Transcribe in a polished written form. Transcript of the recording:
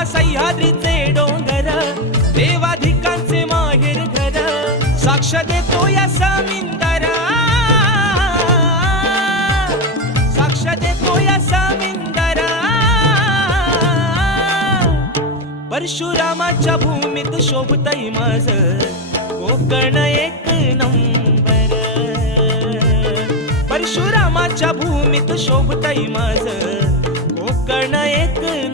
पहा सह्याद्रीचे डोंगर, देवाधिकांचे माहेर घर, साक्ष देतो या समिंदरा, साक्ष देतो या समिंदरा. परशुरामाच्या भूमीत शोभतय माझं कोकण एक नंबर. परशुरामाच्या भूमीत शोभतय माझं कोकण एक